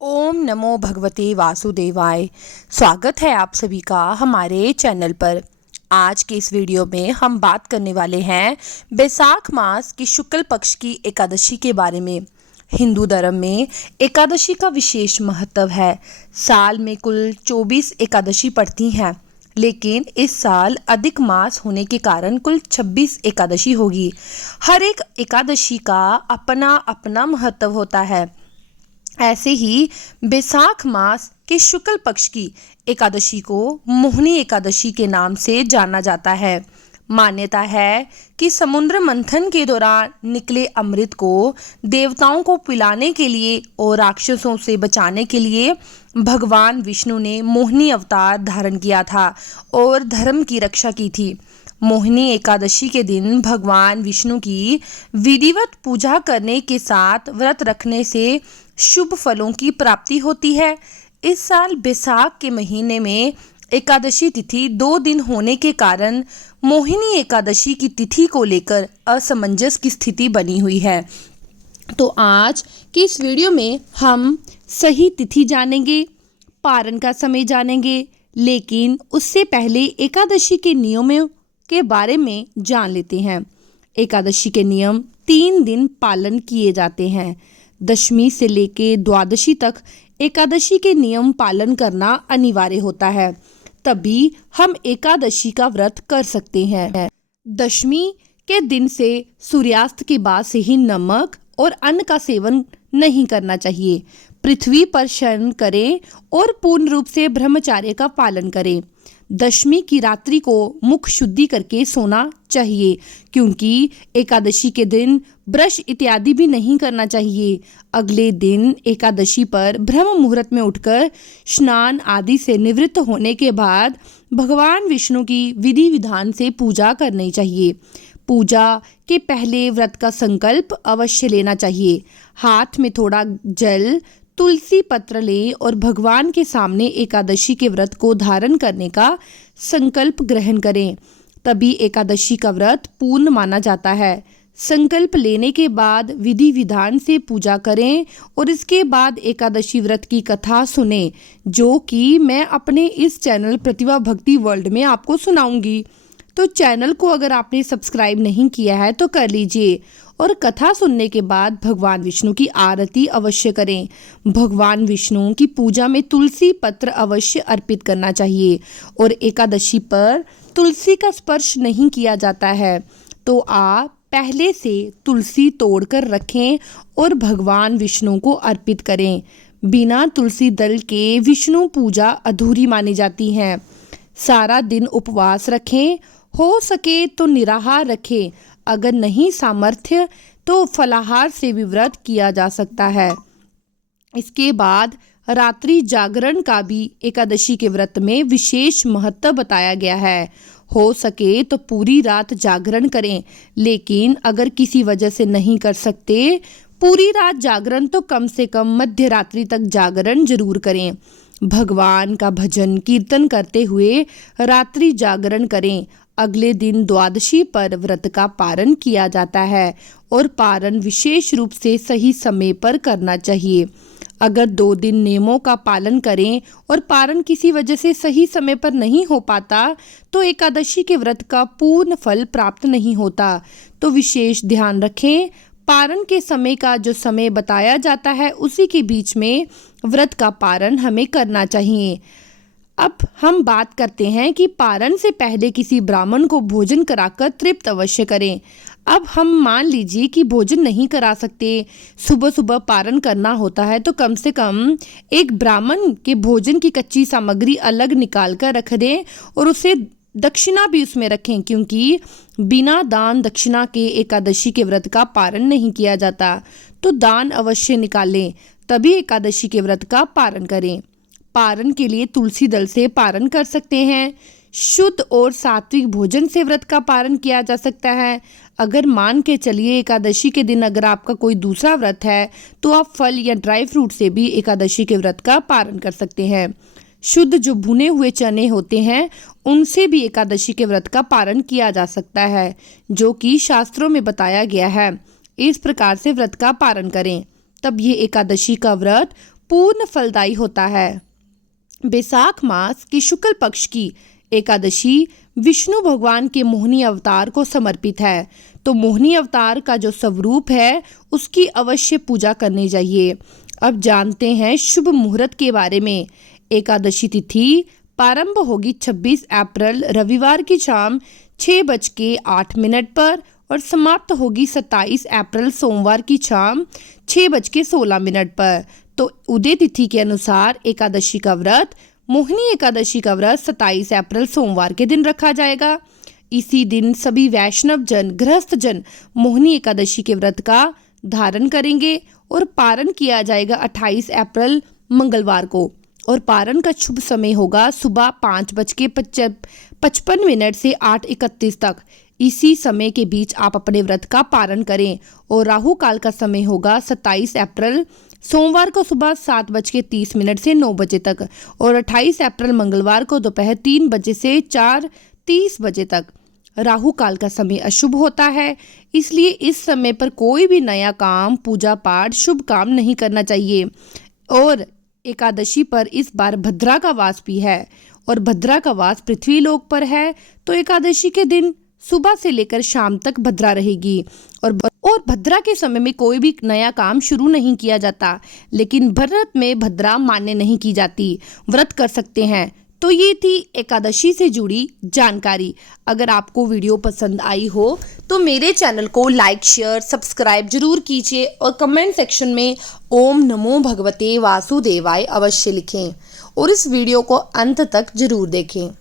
ओम नमो भगवते वासुदेवाय। स्वागत है आप सभी का हमारे चैनल पर। आज के इस वीडियो में हम बात करने वाले हैं बैसाख मास की शुक्ल पक्ष की एकादशी के बारे में। हिंदू धर्म में एकादशी का विशेष महत्व है। साल में कुल 24 एकादशी पड़ती हैं, लेकिन इस साल अधिक मास होने के कारण कुल 26 एकादशी होगी। हर एक एकादशी का अपना अपना महत्व होता है। ऐसे ही बैसाख मास के शुक्ल पक्ष की एकादशी को मोहिनी एकादशी के नाम से जाना जाता है। मान्यता है कि समुद्र मंथन के दौरान निकले अमृत को देवताओं को पिलाने के लिए और राक्षसों से बचाने के लिए भगवान विष्णु ने मोहिनी अवतार धारण किया था और धर्म की रक्षा की थी। मोहिनी एकादशी के दिन भगवान विष्णु की विधिवत पूजा करने के साथ व्रत रखने से शुभ फलों की प्राप्ति होती है। इस साल बैसाख के महीने में एकादशी तिथि 2 दिन होने के कारण मोहिनी एकादशी की तिथि को लेकर असमंजस की स्थिति बनी हुई है। तो आज की इस वीडियो में हम सही तिथि जानेंगे, पारण का समय जानेंगे, लेकिन उससे पहले एकादशी के नियमों के बारे में जान लेते हैं। एकादशी के नियम 3 दिन पालन किए जाते हैं। दशमी से लेके द्वादशी तक एकादशी के नियम पालन करना अनिवार्य होता है, तभी हम एकादशी का व्रत कर सकते हैं। दशमी के दिन से सूर्यास्त के बाद से ही नमक और अन्न का सेवन नहीं करना चाहिए। पृथ्वी पर शयन करें और पूर्ण रूप से ब्रह्मचर्य का पालन करें। दशमी की रात्रि को मुख शुद्धि करके सोना चाहिए, क्योंकि एकादशी के दिन ब्रश इत्यादि भी नहीं करना चाहिए। अगले दिन एकादशी पर ब्रह्म मुहूर्त में उठकर स्नान आदि से निवृत्त होने के बाद भगवान विष्णु की विधि विधान से पूजा करनी चाहिए। पूजा के पहले व्रत का संकल्प अवश्य लेना चाहिए। हाथ में थोड़ा जल, तुलसी पत्र लें और भगवान के सामने एकादशी के व्रत को धारण करने का संकल्प ग्रहण करें, तभी एकादशी का व्रत पूर्ण माना जाता है। संकल्प लेने के बाद विधि विधान से पूजा करें और इसके बाद एकादशी व्रत की कथा सुनें, जो कि मैं अपने इस चैनल प्रतिभा भक्ति वर्ल्ड में आपको सुनाऊंगी। तो चैनल को अगर आपने सब्सक्राइब नहीं किया है तो कर लीजिए और कथा सुनने के बाद भगवान विष्णु की आरती अवश्य करें। भगवान विष्णु की पूजा में तुलसी पत्र अवश्य अर्पित करना चाहिए और एकादशी पर तुलसी का स्पर्श नहीं किया जाता है, तो आप पहले से तुलसी तोड़कर रखें और भगवान विष्णु को अर्पित करें। बिना तुलसी दल के विष्णु पूजा अधूरी मानी जाती है। सारा दिन उपवास रखें, हो सके तो निराहार रखें। अगर नहीं सामर्थ्य तो फलाहार से भी व्रत किया जा सकता है। इसके बाद रात्रि जागरण का भी एकादशी के व्रत में विशेष महत्व बताया गया है। हो सके तो पूरी रात जागरण करें, लेकिन अगर किसी वजह से नहीं कर सकते पूरी रात जागरण तो कम से कम मध्य रात्रि तक जागरण जरूर करें। भगवान का भजन कीर्तन करते हुए रात्रि जागरण करें। अगले दिन द्वादशी पर व्रत का पारण किया जाता है और पारण विशेष रूप से सही समय पर करना चाहिए। अगर 2 दिन नियमों का पालन करें और पारण किसी वजह से सही समय पर नहीं हो पाता तो एकादशी के व्रत का पूर्ण फल प्राप्त नहीं होता। तो विशेष ध्यान रखें, पारण के समय का जो समय बताया जाता है उसी के बीच में व्रत का पारण हमें करना चाहिए। अब हम बात करते हैं कि पारण से पहले किसी ब्राह्मण को भोजन कराकर तृप्त अवश्य करें। अब हम मान लीजिए कि भोजन नहीं करा सकते, सुबह सुबह पारण करना होता है, तो कम से कम एक ब्राह्मण के भोजन की कच्ची सामग्री अलग निकाल कर रख दें और उसे दक्षिणा भी उसमें रखें, क्योंकि बिना दान दक्षिणा के एकादशी के व्रत का पारण नहीं किया जाता। तो दान अवश्य निकालें, तभी एकादशी के व्रत का पारण करें। पारण के लिए तुलसी दल से पारण कर सकते हैं। शुद्ध और सात्विक भोजन से व्रत का पारण किया जा सकता है। अगर मान के चलिए एकादशी के दिन अगर आपका कोई दूसरा व्रत है तो आप फल या ड्राई फ्रूट से भी एकादशी के व्रत का पारण कर सकते हैं। शुद्ध जो भुने हुए चने होते हैं उनसे भी एकादशी के व्रत का पारण किया जा सकता है, जो कि शास्त्रों में बताया गया है। इस प्रकार से व्रत का पारण करें, तब ये एकादशी का व्रत पूर्ण फलदायी होता है। बैसाख मास की शुक्ल पक्ष की एकादशी विष्णु भगवान के मोहिनी अवतार को समर्पित है, तो मोहिनी अवतार का जो स्वरूप है उसकी अवश्य पूजा करनी चाहिए। अब जानते हैं शुभ मुहूर्त के बारे में। एकादशी तिथि प्रारंभ होगी 26 अप्रैल रविवार की शाम 6:08 पर और समाप्त होगी 27 अप्रैल सोमवार की शाम 6:16 पर। तो उदय तिथि के अनुसार एकादशी का व्रत, मोहिनी एकादशी का व्रत 27 अप्रैल सोमवार के दिन रखा जाएगा। इसी दिन सभी वैष्णव जन, गृहस्थ जन मोहिनी एकादशी के व्रत का धारण करेंगे और पारण किया जाएगा 28 अप्रैल मंगलवार को। और पारण का शुभ समय होगा सुबह 5:55 से 8:31 तक। इसी समय के बीच आप अपने व्रत का पारण करें। और राहु काल का समय होगा 27 अप्रैल सोमवार को सुबह 7:30 से 9 बजे तक और 28 अप्रैल मंगलवार को दोपहर 3 बजे से 4:30 बजे तक। राहु काल का समय अशुभ होता है, इसलिए इस समय पर कोई भी नया काम, पूजा पाठ, शुभ काम नहीं करना चाहिए। और एकादशी पर इस बार भद्रा का वास भी है और भद्रा का वास पृथ्वी लोक पर है, तो एकादशी के दिन सुबह से लेकर शाम तक भद्रा रहेगी। और भद्रा के समय में कोई भी नया काम शुरू नहीं किया जाता, लेकिन व्रत में भद्रा मान्य नहीं की जाती, व्रत कर सकते हैं। तो ये थी एकादशी से जुड़ी जानकारी। अगर आपको वीडियो पसंद आई हो तो मेरे चैनल को लाइक, शेयर, सब्सक्राइब जरूर कीजिए और कमेंट सेक्शन में ओम नमो भगवते वासुदेवाय अवश्य लिखें और इस वीडियो को अंत तक जरूर देखें।